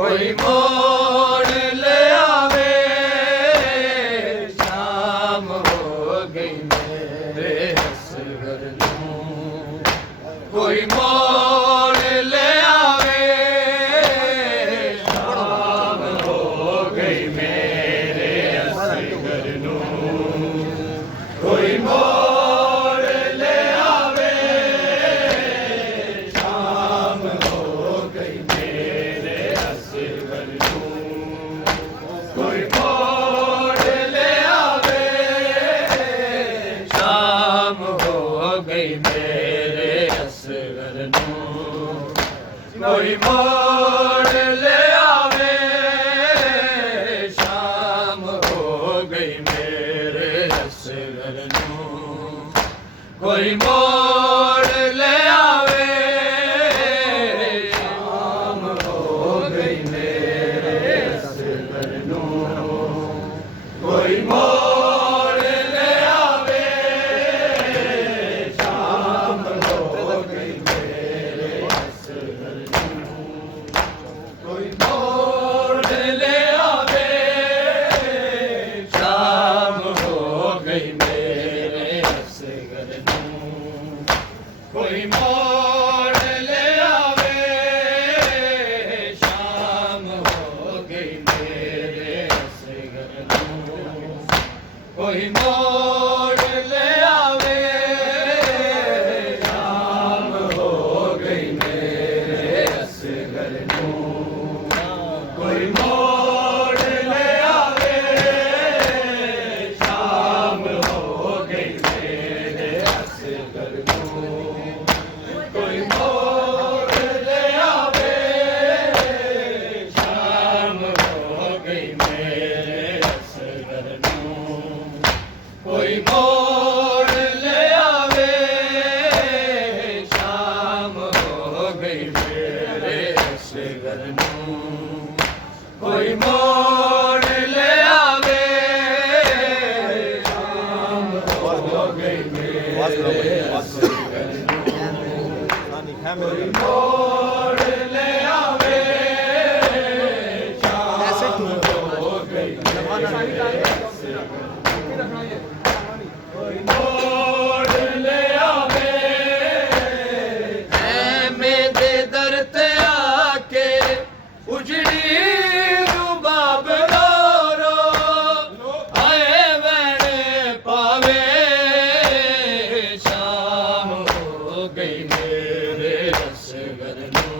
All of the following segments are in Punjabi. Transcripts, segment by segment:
कोई मोड़ ले कोई मोड़ ले आवे, शाम हो गई मेरे असगर नू, कोई मोड़ ले आवे, शाम हो गई मेरे असगर नू, कोई मोड़ ले आवे, शाम हो गई मेरे असगर नू, कोई मोड़ ले आवे, शाम हो गई मेरे असगर नू, कोई मोड़ ले आवे, शाम हो गई मेरे असगर नू, कोई मोड़ ले आवे, शाम हो गई मेरे असगर नू, कोई मोड़ ले आवे, शाम हो गई मेरे असगर नू, कोई मोड़ ले आवे, शाम हो गई मेरे असगर नू, कोई मोड़ ले आवे, शाम हो गई मेरे असगर नू, कोई मोड़ ले आवे, शाम हो गई मेरे असगर नू, कोई मोड़ ले आवे, शाम हो गई मेरे असगर नू, कोई मोड़ ले आवे, शाम हो गई मेरे असगर नू, कोई मोड़ ले आवे, शाम हो गई मेरे असगर नू, कोई मोड़ ले आवे, शाम हो गई मेरे कोई मोड़ ले आवे, मेरे दर ते आके उजड़ी रुबाब रो रो, आए वैणे पावे, शाम हो गई मेरे असगर नू,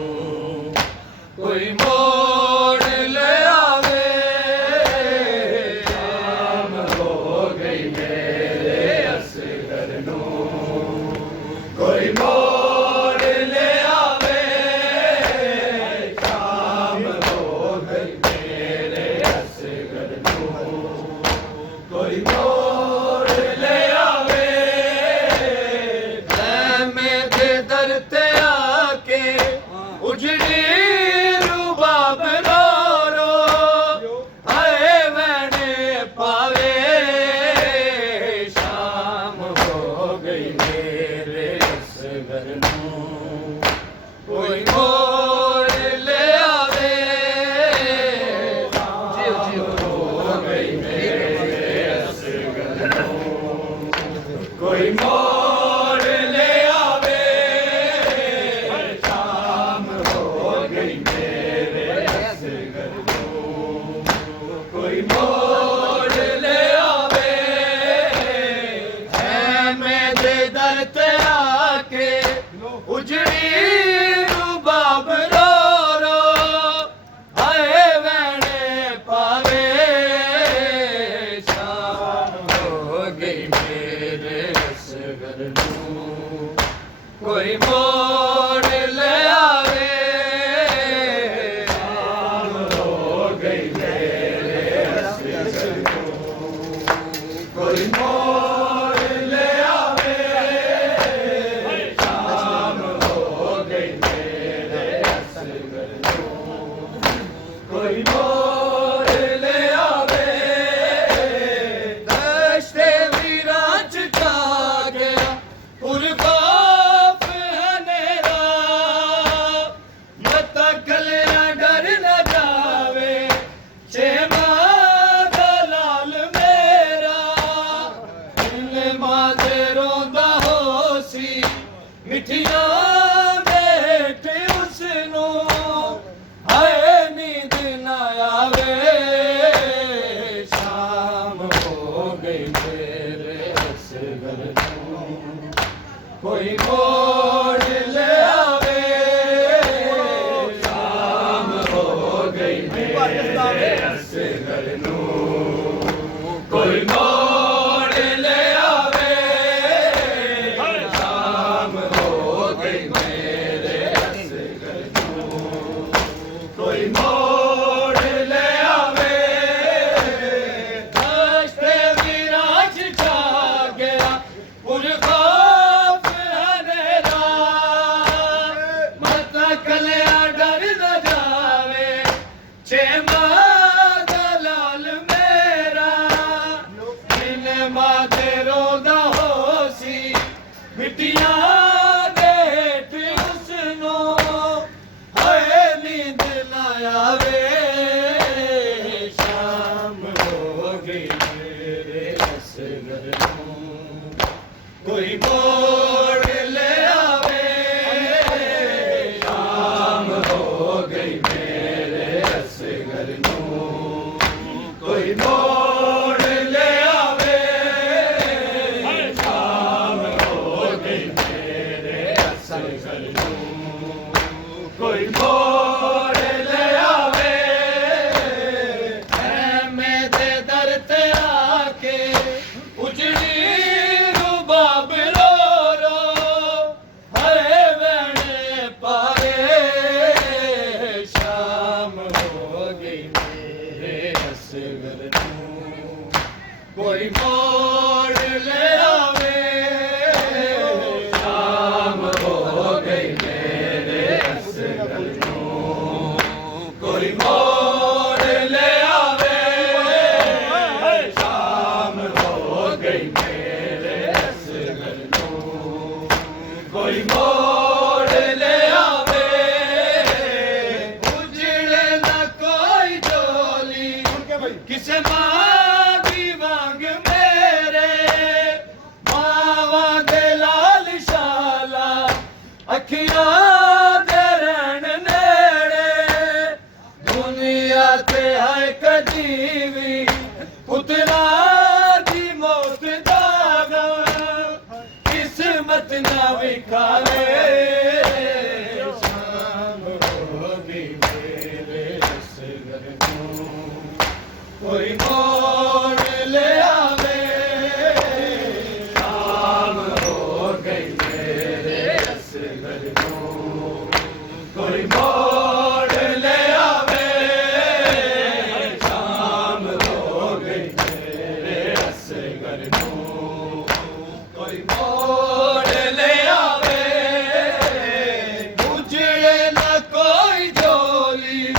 कोई मोड़ ले आवे, शाम हो गई मेरे असगर नू, कोई मोड़ ले आवे, शाम हो गई मेरे असगर नू, कोई मोड़ ले आवे, मेरे दर ते आके उजड़ी रुबाब रो रो, आए वैणे पावे, शाम हो गई मेरे असगर नू, कोई मोड़ ले आवे, शाम हो गई मेरे असगर नू, कोई मोड़ ले आवे, शाम हो गई मेरे असगर नू, कोई मोड़ ले आवे, मेरे दर ते आके उजड़ी रुबाब रो रो, आए वैणे पावे, शाम हो गई मेरे असगर नू, कोई मोड़ ले आवे, शाम हो गई मेरे असगर नू, कोई मोड़ ले आवे, शाम हो गई मेरे असगर नू, कोई मोड़ ले आवे, दश्ते विराज का गया उर्बाफ है नेरा, मत कलियां डर न जावे, चेमा दलाल मेरा, इन माते रोंदा होसी मिठिया ਕੋਈ ਮੋੜ ਲਿਆਵੇ ਸ਼ਾਮ ਹੋ ਗਈ ਮੇਰੇ ਅਸਗਰ ਨੂੰ ਕੋਈ ਮੋੜ ਲਿਆਵੇ ਸ਼ਾਮ ਹੋ ਗਈ ਮੇਰੇ ਅਸਗਰ ਨੂੰ ਕੋਈ ਮੋੜ ਲਿਆਵੇ ਦਸ਼ਤੇ ਵਿਰਾਜ ਛਾ ਗਿਆ ਪੁਰਖਾ ਕਲਿਆ ਡਰ ਨਾ ਜਾਵੇ ਛੇਮਾ ਦਾ ਲਾਲ ਮੇਰਾ ਜਿਨੇ ਮਾਤੇ ਰੋਂਦਾ ਹੋਸੀ ਮਿੱਟੀਆਂ ਦੇ ਹੇਠ ਉਸਨੂੰ ਹਾਏ ਨੀਂਦ ਨਾ ਆਵੇ ਸ਼ਾਮ ਹੋ ਗਈ ਮੇਰੇ ਅਸਗਰ ਨੂੰ ਕੋਈ ਮੋੜ ਲਿਆਵੇ ਕੋਈ ਮੋੜ ਲਿਆਵੇ ਸ਼ਾਮ ਹੋ ਗਈ ਮੇਰੇ ਅਸਗਰ ਨੂੰ ਕੋਈ ਮੋੜ ਲਿਆਵੇ ਐਵੇਂ ਦੇ ਦਰ ਤੇ ਆ ਕੇ ਉਜੜੀ ਰੁਬਾਬ ਰੋ ਰੋ ਹਏ ਵਣੇ ਪਾਵੇ ਸ਼ਾਮ ਹੋ ਗਈ ਮੇਰੇ ਅਸਗਰ ਨੂੰ ਕੋਈ ਮੋੜ ਲਿਆਵੇ ਸ਼ਾਮ ਹੋ ਗਈ ਮੇਰੇ ਅਸਗਰ ਨੂੰ ਕੋਈ ਮੋੜ ਲਿਆਵੇ ਸ਼ਾਮ ਹੋ ਗਈ ਮੇਰੇ ਅਸਗਰ ਨੂੰ ਕੋਈ ਮੋੜ ਲਿਆਵੇ ਉਜੜੇ ਨਾ ਕੋਈ ਝੋਲੀ ਕਿਸੇ ਮਾਂ ਦੀ ਵਾਂਗ ਮੇਰੇ ਮਾਵਾਂ ਦੇ ਲਾਲ ਸ਼ਾਲਾ ਅੱਖੀਆਂ ਦੇ ਰਹਿਣ ਨੇੜੇ ਦੁਨੀਆ ਤੇ ਹੈ ਕਦੀ ਵੀ ਪੁੱਤਰਾਂ ਦੀ ਮੌਤ ਦਾ ਗਮ ਕਿਸਮਤ ਨਾ ਵਿਖਾਵੇ ਸ਼ਾਮ ਹੋ ਗਈ ਮੇਰੇ ਅਸਗਰ ਨੂੰ ਕੋਈ ਮੋੜ ਲਿਆਵੇ ਸ਼ਾਮ ਹੋ ਗਈ ਮੇਰੇ ਅਸਗਰ ਨੂੰ ਕੋਈ ਮੋੜ ਲਿਆਵੇ ਸ਼ਾਮ ਹੋ ਗਈ ਮੇਰੇ ਅਸਗਰ ਨੂੰ ਕੋਈ ਮੋੜ ਲਿਆਵੇ ਉਜੜੇ ਨਾ ਕੋਈ ਝੋਲੀ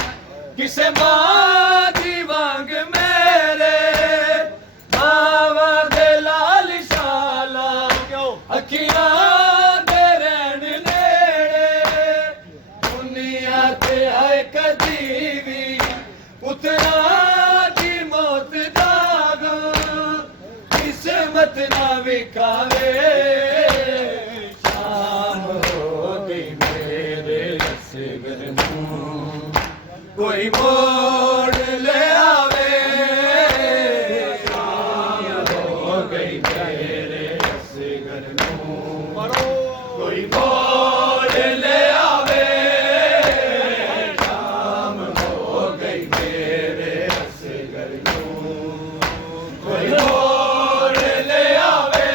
ਕਿਸੇ ਮਾਂ ਦੀ ਵਾਂਗ ਮੇਰੇ ਮਾਵਾਂ ਦੇ ਲਾਲ ਸ਼ਾਲਾ ਅੱਖੀਆਂ ਦੇ ਰਹਿਣ ਨੇੜੇ ਦੁਨੀਆ ਤੇ ਹੈ ਕਦੀ ਵੀ ਪੁੱਤਰਾਂ ਦੀ ਮੌਤ ਦਾ ਗਮ ਕਿਸਮਤ ਨਾ ਵਿਖਾਵੇ ਸ਼ਾਮ ਹੋ ਗਈ ਮੇਰੇ ਅਸਗਰ ਨੂੰ ਕੋਈ ਮੋੜ ਲਿਆਵੇ ਸ਼ਾਮ ਹੋ ਗਈ ਮੇਰੇ ਅਸਗਰ ਨੂੰ ਕੋਈ ਮੋੜ ਲਿਆਵੇ ਸ਼ਾਮ ਹੋ ਗਈ ਮੇਰੇ ਅਸਗਰ ਨੂੰ ਕੋਈ ਮੋੜ ਲਿਆਵੇ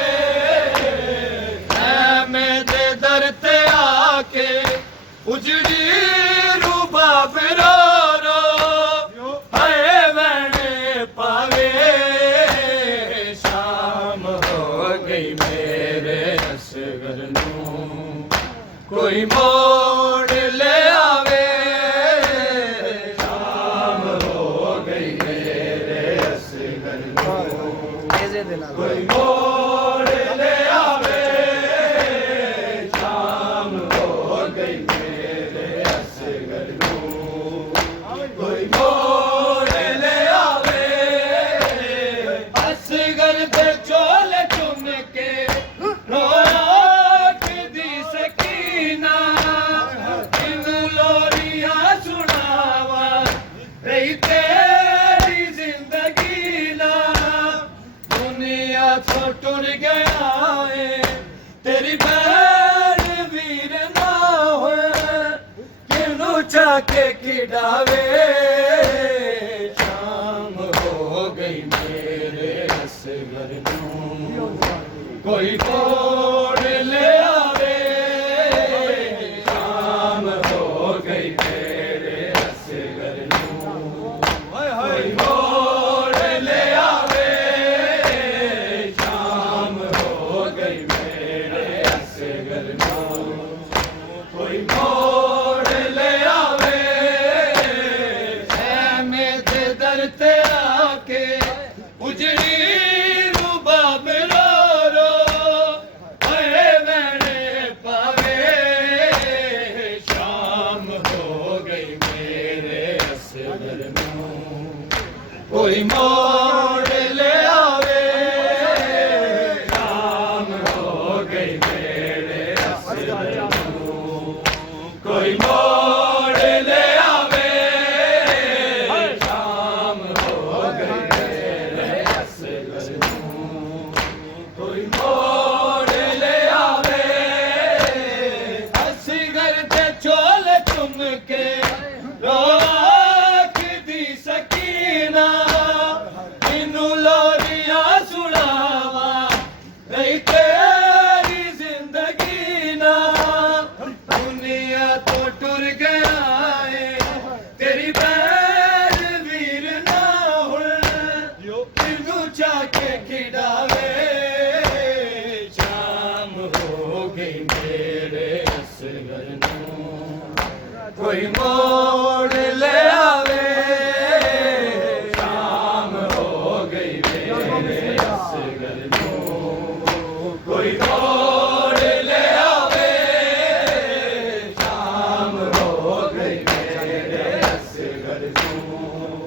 ਐਵੇਂ ਦੇ ਦਰ ਤੇ ਆ ਕੇ ਉਜੜੀ ਰੁਬਾਬ ਰੋ ਰੋ ਹਏ ਵਣੇ ਪਾਵੇ ਸ਼ਾਮ ਹੋ ਗਈ ਮੇਰੇ ਅਸਗਰ ਨੂੰ ਕੋਈ ਮੋੜ ਲਿਆਵੇ ਸ਼ਾਮ ਹੋ ਗਈ ਮੇਰੇ ਅਸਗਰ ਨੂੰ ਕੋਈ ਮੋੜ ਲਿਆਵੇ ਸ਼ਾਮ ਹੋ ਗਈ ਮੇਰੇ ਅਸਗਰ ਨੂੰ ਕੋਈ ਮੋੜ ਲਿਆਵੇ ਅਸਗਰ ਦੇ ਚੋਲੇ ਚੁੰਮ ਕੇ ਰੋਇਆ ਦੀ ਸਕੀਨਾ ਕਿਨੂੰ ਲੋਰੀਆਂ ਸੁਣਾਵਾ ਰਹੀ ਤੇਰੀ ਜ਼ਿੰਦਗੀ ਨਾ ਦੁਨੀਆ ਤੋਂ ਟੁਰ ਗਿਆ ਏ ਤੇਰੀ के खिड़ावे शाम हो गई मेरे असगर नूं कोई तोड़ ले आवे शाम हो गई मेरे असगर नूं कोई तोड़ ले आवे शाम हो गई मेरे असगर नूं कोई मोड़ ले आवे ऐ मेरे दर ते आके उजड़ी रुबाब रो रो अरे मैंने पावे शाम हो गई मेरे असगर नूं कोई मोड़ ले आवे शाम हो गई मेरे असगर नूं कोई मोड़ ले आवे शाम हो गई मेरे असगर नूं कोई मोड़ ले आवे असगर ते चोले चुम के रोकदी सकीना इनू लोरियां सुनावा नहीं तेरी जिंदगी ना दुनिया तो टुर गया है तेरी बैर वीर ना हुन चाके खिड़ावे शाम हो गई मेरे असगर नूं कोई मोड़ ले आवे शाम हो गई मेरे असगर नूं कोई मोड़ ले आवे शाम हो गई मेरे असगर नूं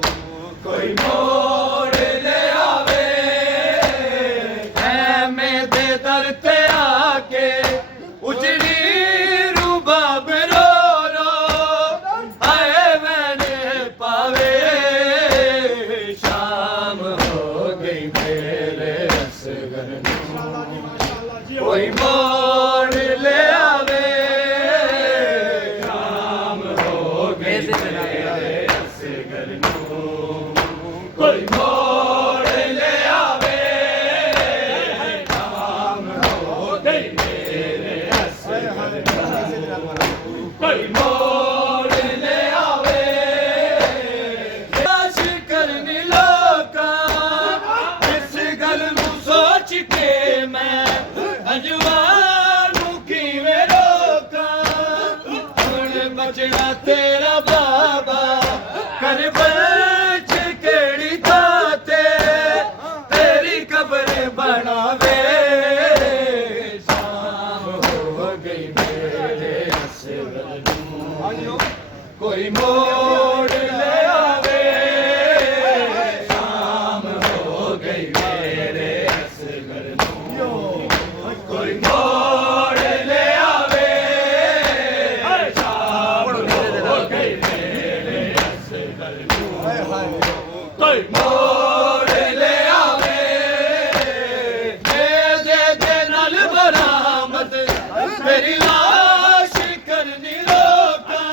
कोई मोड़ ले आवे ऐ मेरे दर ते आके उजड़ी रुबाब रो रो आए मैंने पावे शाम हो गई मेरे असगर नूं कोई मोड़ ले आवे शाम हो गई मेरे असगर नूं कोई मोड़ ले आवे शाम हो गई मेरे असगर नूं कोई मोड़ ले आवे आश करनी लोका इस गल नूं सोच के मैं अजवानू किवें रोकां हुण बचना तेरा बाबा कर बच केड़ी थां ते तेरी कब्र बनावे शाम हो गई मेरे असगर नूं कोई मोड़ ले आवे शाम हो गई मेरे असगर नूं कोई मोड़ ले आवे शाम हो गई मेरे असगर नूं कोई मोड़ ले आवे दे नल बरामद मेरी लाश करनी लोकां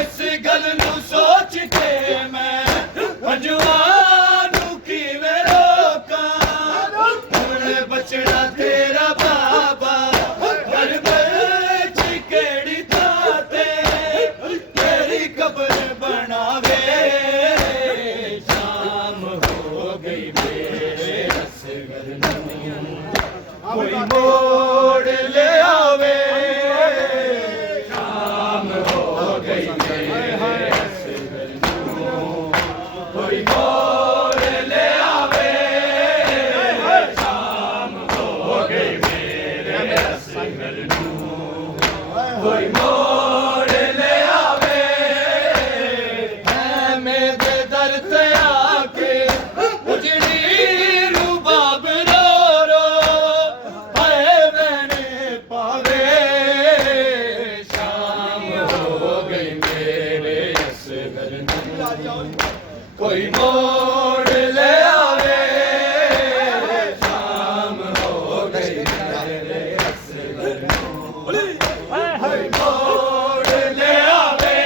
इस गल नूं सोच के मैं अजवानू किवें रोकां हुण बचना तेरा बाबा घर बच केड़ी थां ते तेरी कब्र बनावे शाम हो गई मेरे असगर नूं कोई मोड़ ले आवे शाम हो गई मेरे असगर नूं कोई मोड़ ले आवे शाम हो गई मेरे असगर नूं कोई मोड़ ले आवे ऐ मेरे दर ते आके उजड़ी रुबाब रो रो आए मैंने पावे शाम हो गई मेरे असगर नूं कोई मोड़ ले आवे शाम हो गई मेरे असगर नूं कोई मोड़ ले आवे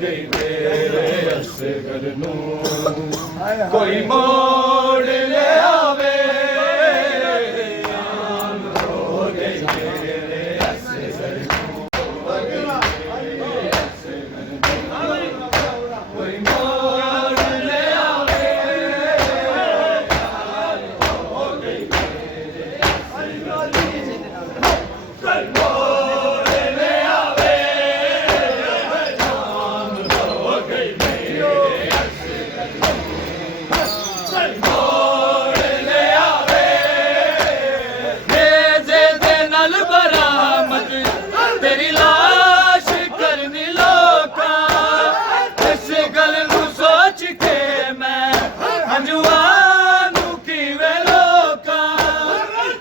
ਗਈ ਮੇਰੇ ਅਸਗਰ ਨੂੰ ਕੋਈ ਮੋੜ ਲਿਆਵੇ ਸ਼ਾਮ ਹੋ ਗਈ ਮੇਰੇ ਅਸਗਰ ਨੂੰ ਕੋਈ ਮੋੜ ਲਿਆਵੇ ਸ਼ਾਮ ਹੋ ਗਈ ਮੇਰੇ ਅਸਗਰ ਨੂੰ ਕੋਈ ਮੋੜ ਲਿਆਵੇ ਸ਼ਾਮ ਹੋ ਗਈ ਮੇਰੇ ਅਸਗਰ ਨੂੰ ਕੋਈ ਮੋੜ ਲਿਆਵੇ ਨੇਜ਼ੇ ਦੇ ਨਾਲ ਬਰਾਮਦ ਤੇਰੀ ਲਾਸ਼ ਕਰਨੀ ਲੋਕਾਂ ਇਸ ਗੱਲ ਨੂੰ ਸੋਚ ਕੇ ਮੈਂ ਹੰਝੂਆਂ ਨੂੰ ਕਿਵੇਂ ਲੋਕਾਂ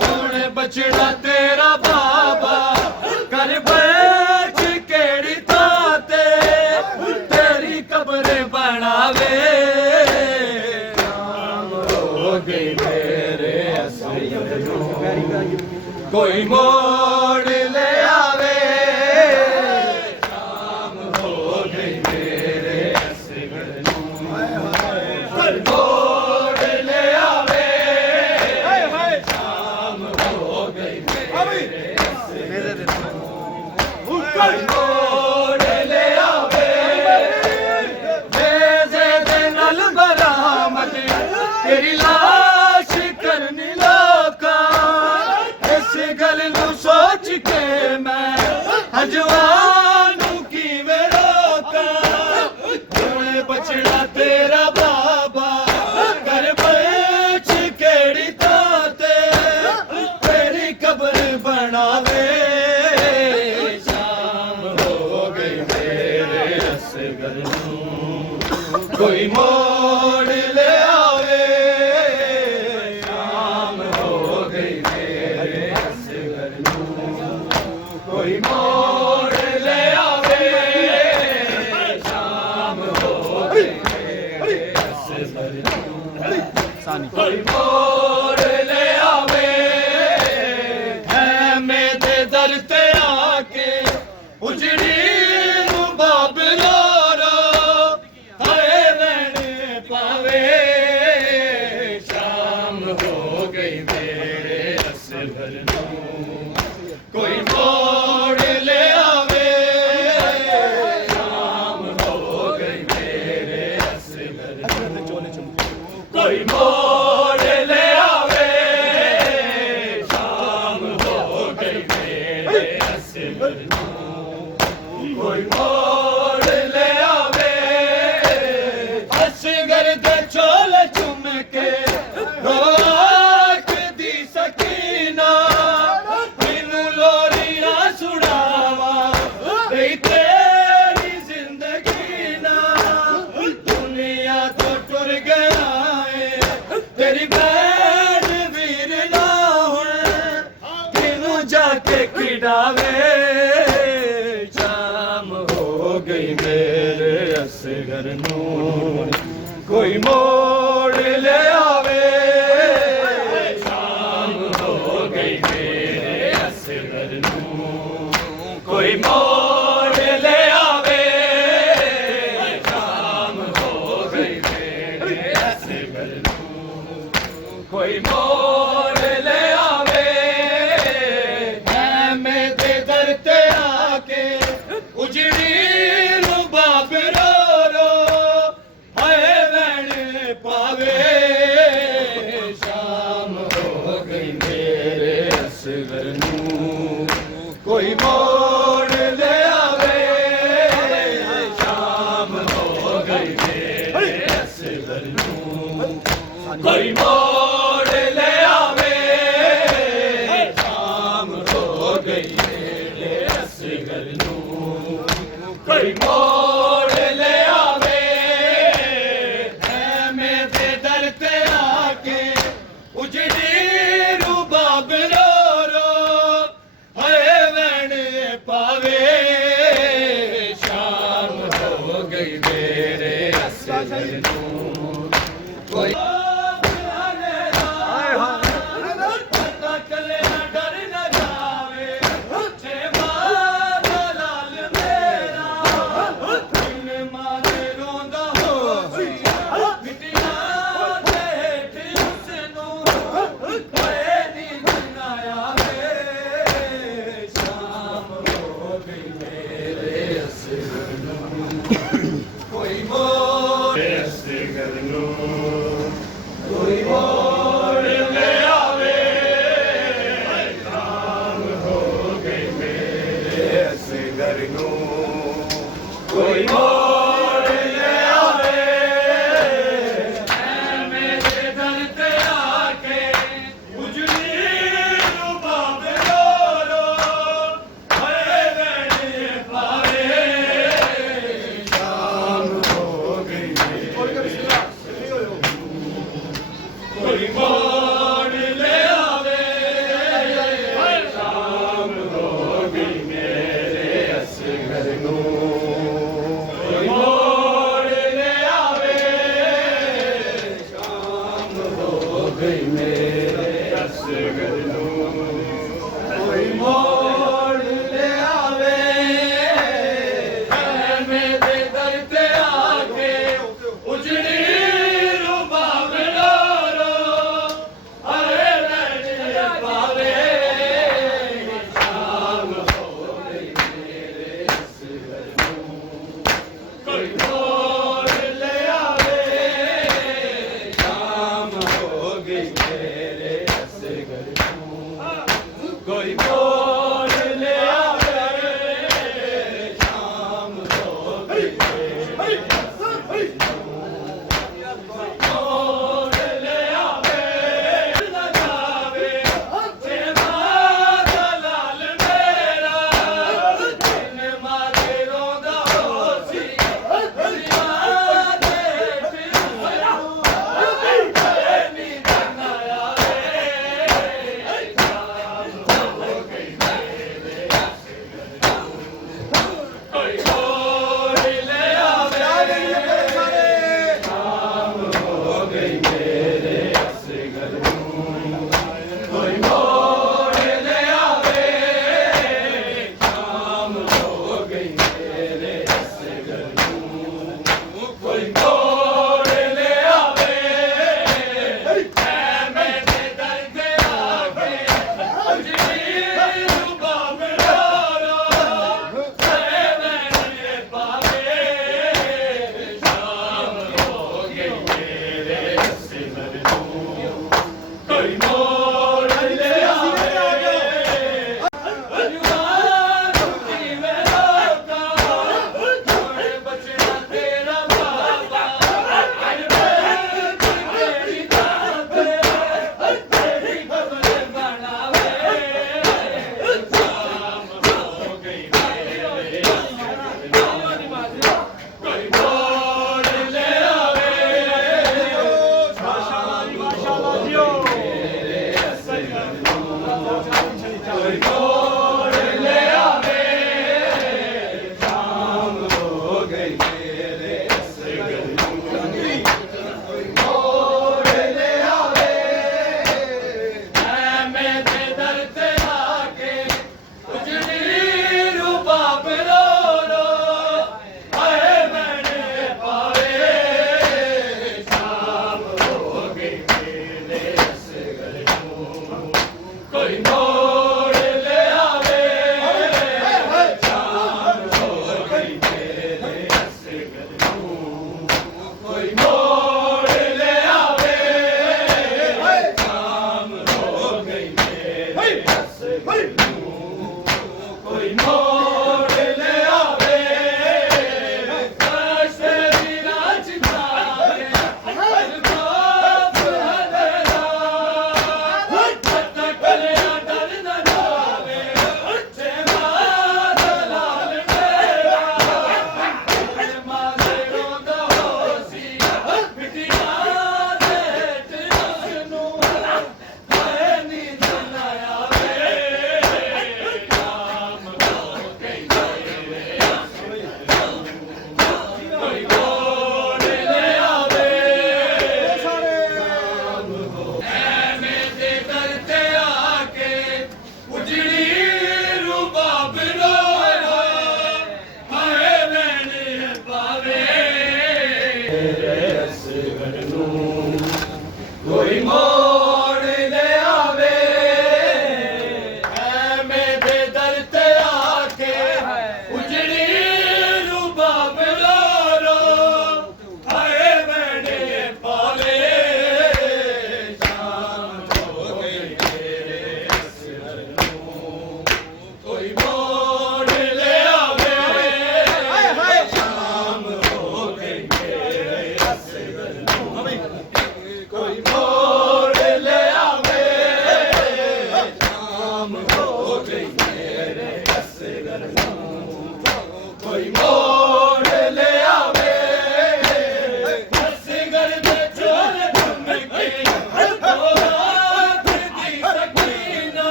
ਹੁਣ ਬਚੜਾ ਤੇਰਾ ਬਾਬਾ ਕਰ ਬੈਠ ਕਿਹੜੀ ਥਾਂ ਤੇ ਤੇਰੀ ਕਬਰ ਬਣਾਵੇ ਸ਼ਾਮ ਹੋ ਗਈ ਮੇਰੇ ਅਸਗਰ ਨੂੰ ਕੋਈ ਮੋੜ ਲਿਆਵੇ ਸ਼ਾਮ ਹੋ ਗਈ ਮੇਰੇ ਅਸਗਰ ਨੂੰ ਕੋਈ ਮੋੜ ਲਿਆਵੇ ਸ਼ਾਮ ਹੋ ਗਈ ਮੇਰੇ ਅਸਗਰ ਨੂੰ ਕੋਈ ਮੋੜ ਲਿਆਵੇ ਨੇਜ਼ੇ ਦੇ ਨਾਲ ਬਰਾਮਦ ਤੇਰੀ ਲਾਸ਼ ਕਰਨੀ ਲੋਕਾਂ ਇਸ ਗੱਲ ਨੂੰ ਸੋਚ ਕੇ ਮੈਂ ਹੰਝੂਆਂ ਨੂੰ ਕਿਵੇਂ ਰੋਕਾਂ ਹੁਣ ਬਚੜਾ ਤੇਰਾ ਬਾਬਾ ਕਰ ਬੈਠ ਕਿਹੜੀ ਥਾਂ ਤੇ ਤੇਰੀ ਕਬਰ ਬਣਾਵੇ ਸ਼ਾਮ ਹੋ ਗਈ ਮੇਰੇ ਅਸਗਰ ਨੂੰ ਕੋਈ ਮੋੜ ਲਿਆਵੇ ਸ਼ਾਮ ਹੋ ਗਈ ਮੇਰੇ ਅਸਗਰ ਨੂੰ ਕੋਈ ਮੋੜ ਲਿਆਵੇ ਸ਼ਾਮ ਹੋ ਗਈ ਮੇਰੇ ਅਸਗਰ ਨੂੰ ਕੋਈ ਮੋੜ ਲਿਆਵੇ ਐਵੇਂ ਦੇ ਦਰ ਤੇ ਆ ਕੇ ਉਜੜੀ ਨੂੰ ਬਾਬ ਰੋ ਰੋ ਹਾਏ ਲੈਣੇ ਪਾਵੇ ਸ਼ਾਮ ਹੋ ਗਈ ਮੇਰੇ ਅਸਗਰ ਨੂੰ ਕੋਈ ਮੋੜ ਲਿਆਵੇ ਸ਼ਾਮ ਹੋ ਗਈ ਮੇਰੇ ਅਸਗਰ ਨੂੰ ਕੋਈ ਮੋੜ ਲਿਆਵੇ ਸ਼ਾਮ ਹੋ ਗਈ ਮੇਰੇ ਅਸਗਰ ਨੂੰ ਕੋਈ ਮੋੜ ਲਿਆਵੇ ਅਸਗਰ ਦੇ ਚੋਲੇ ਚੁੰਮ ਕੇ ਰੋਕ ਦੀ ਸਕੀਨਾ ਮੈਨੂੰ ਲੋਰੀਆਂ ਸੁਣਾਵਾ ਬਈ ਤੇਰੀ ਜ਼ਿੰਦਗੀ ਨਾ ਦੁਨੀਆ ਤੋਂ ਟੁਰ ਗਿਆ ਏ ਤੇਰੀ ਭੈਣ ਵੀਰ ਨਾ ਹੁਣ ਤੈਨੂੰ ਜਾ ਕੇ ਖਿਡਾਵੇ ਸ਼ਾਮ ਹੋ ਗਈ ਮੇਰੇ ਅਸਗਰ ਨੂੰ ਕੋਈ ਮੋੜ ਲਿਆਵੇ ਸ਼ਾਮ ਹੋ ਗਈ ਮੇਰੇ ਅਸਗਰ ਨੂੰ ਕੋਈ ਮੋੜ ਲਿਆਵੇ ਸ਼ਾਮ ਹੋ ਗਈ ਮੇਰੇ ਅਸਗਰ ਨੂੰ ਕੋਈ ਮੋੜ ਲਿਆਵੇ ਐਵੇਂ ਦੇ ਦਰ ਤੇ ਆ ਕੇ ਉਜੜੀ ਨੂੰ ਬਾਬ ਰੋ ਰੋ ਹਾਏ ਲੈਣੇ ਪਾਵੇ ਸ਼ਾਮ ਹੋ ਗਈ ਮੇਰੇ ਅਸਗਰ ਨੂੰ ਕੋਈ ਮੋੜ ਲਿਆਵੇ ਸ਼ਾਮ ਹੋ ਗਈ ਮੇਰੇ ਅਸਗਰ ਨੂੰ ਕੋਈ ਮੋੜ ਲਿਆਵੇ ਸ਼ਾਮ ਹੋ ਗਈ ਮੇਰੇ ਅਸਗਰ ਨੂੰ ਕੋਈ ਮੋੜ ਲਿਆਵੇ ਐਵੇਂ ਦੇ ਦਰ ਤੇ ਆ ਕੇ ਉਜੜੀ ਨੂੰ ਬਾਬ ਰੋ ਰੋ ਹਾਏ ਲੈਣੇ ਪਾਵੇ ਸ਼ਾਮ ਹੋ ਗਈ ਮੇਰੇ ਅਸਗਰ ਨੂੰ ਕੋਈ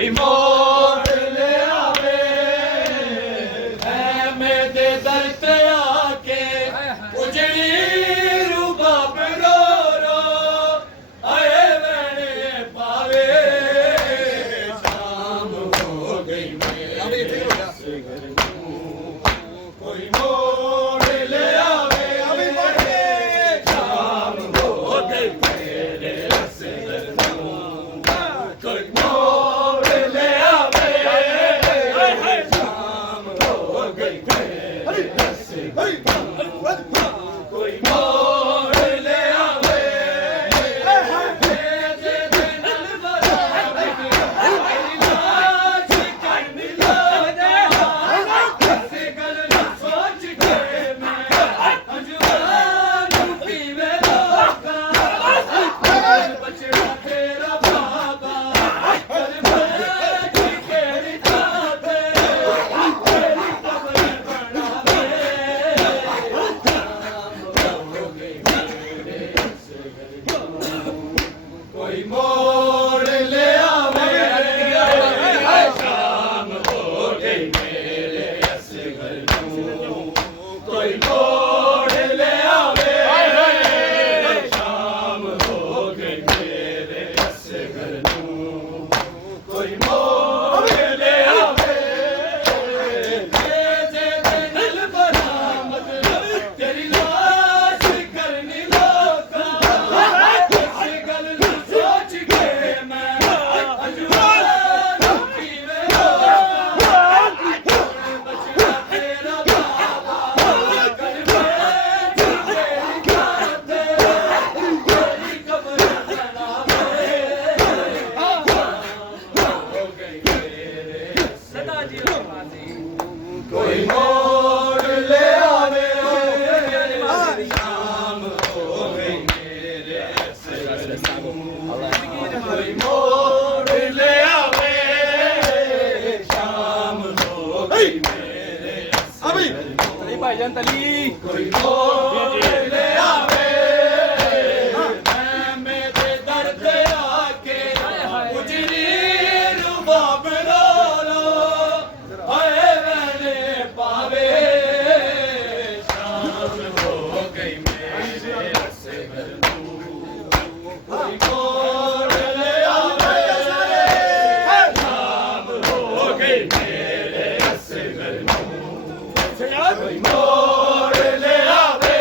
ਕੋਈ ਮੋੜ ਲਿਆਵੇ ਐਵੇਂ ਦੇ ਦਰ ਤੇ ਆ ਕੇ ਉਜੜੀ ਰੂਬਾਬ ਰੋ ਰੋ ਆਏ ਵੈਣੇ ਪਾਵੇ ਸ਼ਾਮ ਹੋ ਗਈ ਮੇਰੇ ਕੋਈ ਮੋੜ ਲਿਆਵੇ ਸ਼ਾਮ ਹੋ ਗਈ ਮੇਰੇ ਅਸਗਰ ਨੂੰ ਕੋਈ ਮੋੜ ਲਿਆਵੇ ਸ਼ਾਮ ਹੋ ਗਈ ਮੇਰੇ ਅਸਗਰ ਕੋਈ ਮੋੜ ਲਿਆਵੇ ਜੇ ਦਿਨ ਬਰਾਬਰ ਲਾਜ ਕੰਨ ਲਾਦਾ ਐਸੇ ਗੱਲ ਨਾ ਸੋਚ ਕੇ ਮੈਂ ਅੰਜਵਾਨ ਪੀਵੇ ਲੋਕਾਂ ਬਚੜਾ ਤੇਰਾ ਬਾਬਾ ਕਰ ਬੈਠ ਕਿਹੜੀ ਥਾਂ ਤੇ ਤੇਰੀ ਕਬਰ ਬਣਾਵੇ ਕੋਈ ਮੋੜ ਲਿਆਵੇ ਸ਼ਾਮ ਹੋ ਗਈ ਮੇਰੇ ਅਸਗਰ ਨੂੰ ਕੋਈ ਮੋੜ ਲਿਆਵੇ ਸ਼ਾਮ ਹੋ ਗਈ ਮੇਰੇ ਅਸਗਰ ਨੂੰ ਕੋਈ ਮੋੜ ਲਿਆਵੇ ਜੇ ਦਿਲ ਬਰਾਮਦ ਤੇਰੀ ਲਾਸ਼ ਕਰਨੀ ਲੋਕਾਂ ਇਸ ਗੱਲ ਨੂੰ ਸੋਚ ਕੇ ਮੈਂ ਅੰਜਵਾਨ ਪੀਵੇ ਲੋਕਾਂ ਬਚੜਾ ਤੇਰਾ ਬਾਬਾ ਕਰ ਬੈਠ ਤੇਰੀ ਥਾਂ ਤੇ ਤੇਰੀ ਕਬਰ ਬਣਾਵੇ ਹੋ ਗਈ ਮੇਰੇ ਸਦਾ ਜੀ ਕੋਈ ਮੋੜ ਲਿਆਵੇ ਸ਼ਾਮ ਹੋ ਗਈ ਮੇਰੇ ਅਸਗਰ ਨੂੰ ਕੋਈ ਮੋੜ ਲਿਆਵੇ ਸ਼ਾਮ ਹੋ ਗਈ ਮੇਰੇ ਅਸਗਰ ਨੂੰ ਭਾਈਜਾਨ ਤਲੀ ਕੋਈ ਮੋੜ ਲਿਆਵੇ ਐਵੇਂ ਦੇ ਦਰ ਤੇ ਆ ਕੇ ਉਜੜੀ ਰੂਬਾਬ ਰੋ ਰੋ ਆਏ ਵੈਣੇ ਪਾਵੇ ਸ਼ਾਮ ਹੋ ਗਈ ਮੇਰੇ ਅਸਗਰ ਨੂੰ ਕੋਈ ਮੋੜ ਲਿਆਵੇ ਸ਼ਾਮ ਹੋ ਗਈ ਮੇਰੇ ਅਸਗਰ ਨੂੰ ਕੋਈ ਮੋੜ ਲਿਆਵੇ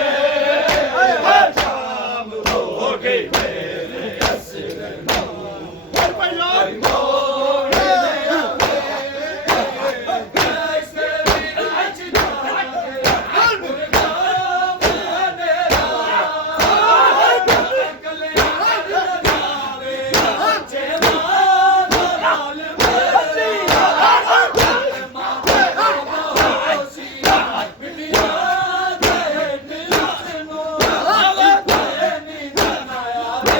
ਸ਼ਾਮ ਹੋ ਗਈ ਮੇਰੇ ਅਸਗਰ ਨੂੰ ਕੋਈ ਮੋੜ ਲਿਆਵੇ ਐਸੇ ਵੀ ਅੱਜ ਜਾਗੇ ਗੁਰਗਾਮ ਹਨੇਰਾ ਕਲਿਆਣ ਲਗਾਵੇ ਜੇ ਮਾਂ ਦਾ ਨਾਲ ਮੇਰੀ ਮਾਂ ਹੋਸੀ ਮਿਲਿਆ ਦੇ ਦਿਲ ਨੂੰ ਨੀ ਜਨਾਇਆ ਵੇ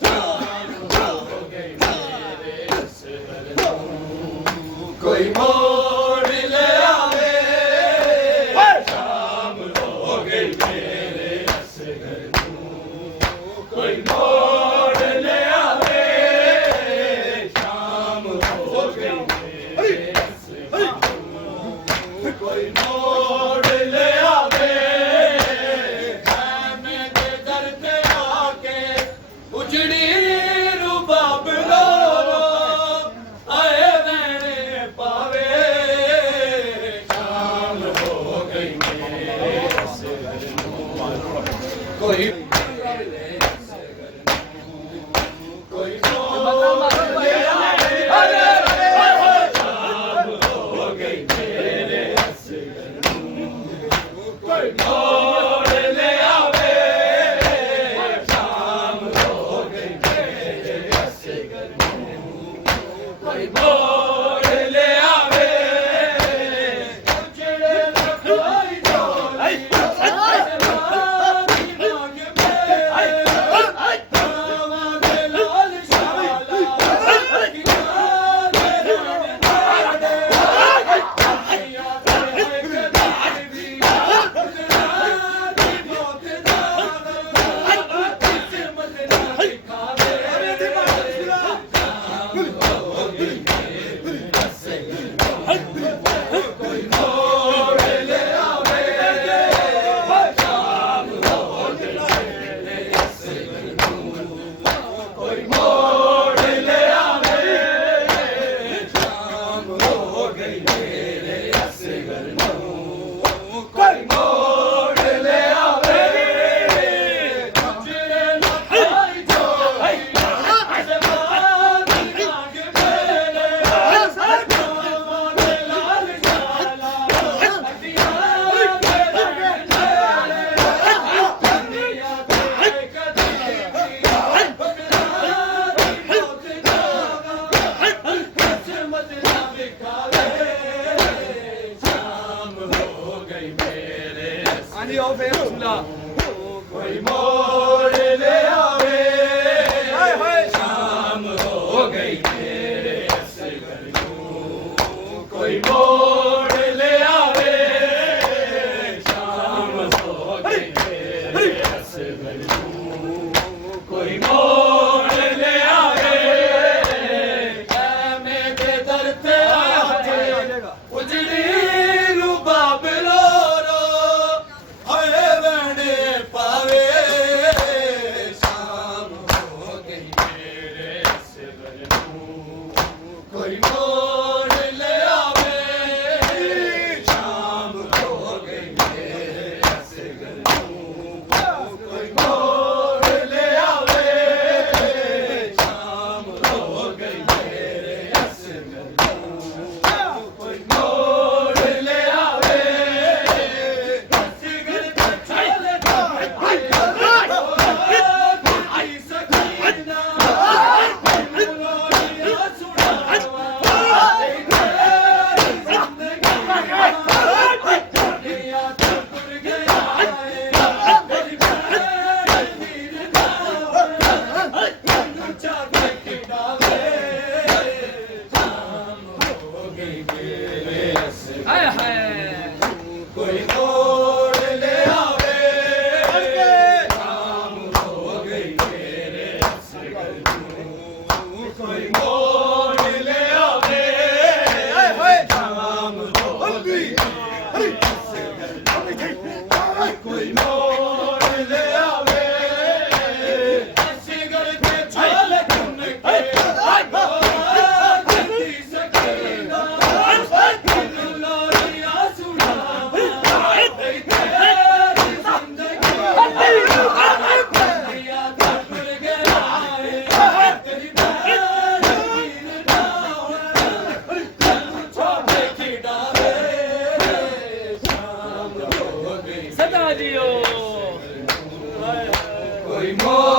ਸ਼ਾਮ ਹੋ ਗਈ ਮੇਰੇ ਅਸਗਰ ਨੂੰ ਕੋਈ ਮੋੜ ਲਿਆਵੇ ਸ਼ਾਮ ਹੋ ਗਈ ਮੇਰੇ ਅਸਗਰ ਨੂੰ ਕੋਈ ਮੋੜ ਲਿਆਵੇ ਸ਼ਾਮ ਹੋ ਗਈ ਮੇਰੇ ਅਸਗਰ ਨੂੰ ਕੋਈ ਮੋੜ ਲਿਆਵੇ ਐਵੇਂ ਦੇ ਦਰ ਤੇ ਆ ਕੇ ਉਜੜੀ ਰੂਬਾਬ ਰੋ ਰੋ ਆਏ ਵੈਣੇ ਪਾਵੇ ਸ਼ਾਮ ਹੋ ਗਈ ਮੇਰੇ ਅਸਗਰ ਨੂੰ ਕੋਈ ਕੋਈ ਮੋਹ